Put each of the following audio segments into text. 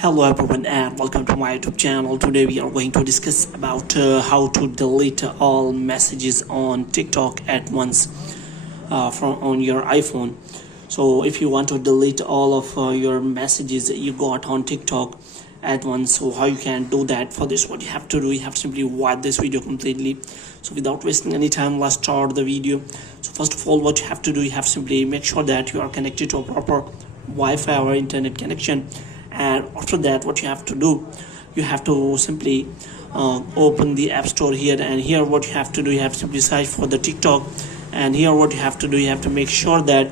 Hello everyone and welcome to my YouTube channel. Today we are going to discuss about how to delete all messages on TikTok at once from on your iPhone. So if you want to delete all of your messages that you got on TikTok at once, so how you can do that? For this, what you have to do, you have to simply watch this video completely. So without wasting any time, let's start the video. So first of all, what you have to do, you have to simply make sure that you are connected to a proper Wi-Fi or internet connection. And after that, what you have to do, you have to simply open the App Store here, and here what you have to do, you have to simply search for the TikTok, and here what you have to do, you have to make sure that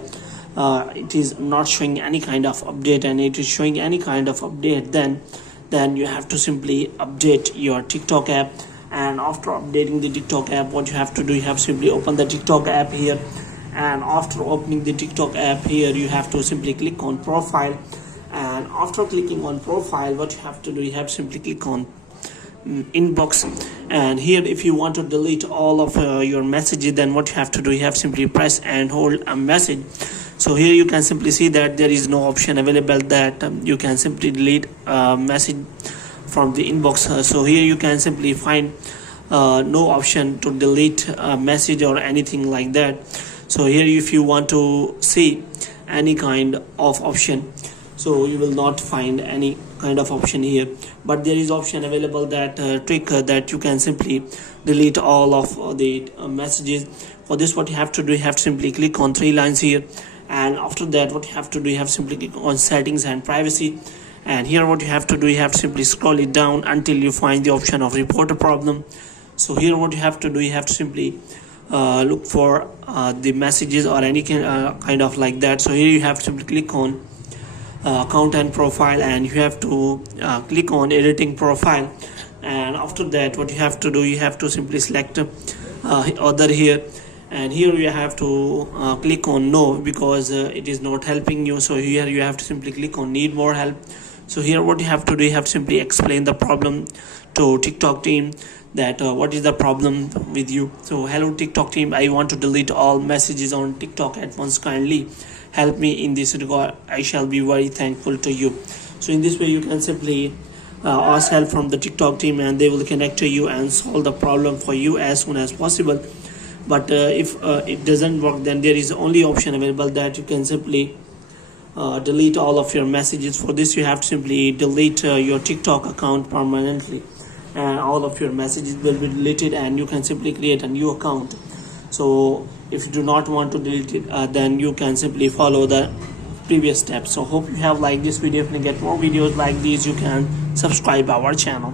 it is not showing any kind of update, and it is showing any kind of update, then you have to simply update your TikTok app. And after updating the TikTok app, what you have to do, you have to simply open the TikTok app here, and after opening the TikTok app here, you have to simply click on profile. And after clicking on profile, what you have to do, you have to simply click on inbox. And here, if you want to delete all of your messages, then what you have to do, you have to simply press and hold a message. So here you can simply see that there is no option available that you can simply delete a message from the inbox. So here you can simply find no option to delete a message or anything like that. So here, if you want to see any kind of option, so you will not find any kind of option here, but there is option available that trick that you can simply delete all of the messages. For this, what you have to do, you have to simply click on three lines here, and after that, what you have to do, you have to simply click on settings and privacy. And here what you have to do, you have to simply scroll it down until you find the option of report a problem. So here what you have to do, you have to simply look for the messages or any kind of like that. So here you have to simply click on account and profile, and you have to click on editing profile. And after that, what you have to do, you have to simply select other here, and here you have to click on no, because it is not helping you. So here you have to simply click on need more help. So here what you have to do, you have to simply explain the problem to TikTok team, that what is the problem with you. So hello TikTok team, I want to delete all messages on TikTok at once, kindly help me in this regard, I shall be very thankful to you. So in this way you can simply ask help from the TikTok team, and they will connect to you and solve the problem for you as soon as possible. But if it doesn't work, then there is only option available that you can simply delete all of your messages. For this, you have to simply delete your TikTok account permanently, and all of your messages will be deleted, and you can simply create a new account. So if you do not want to delete it, then you can simply follow the previous steps. So hope you have liked this video. If you get more videos like these, you can subscribe our channel.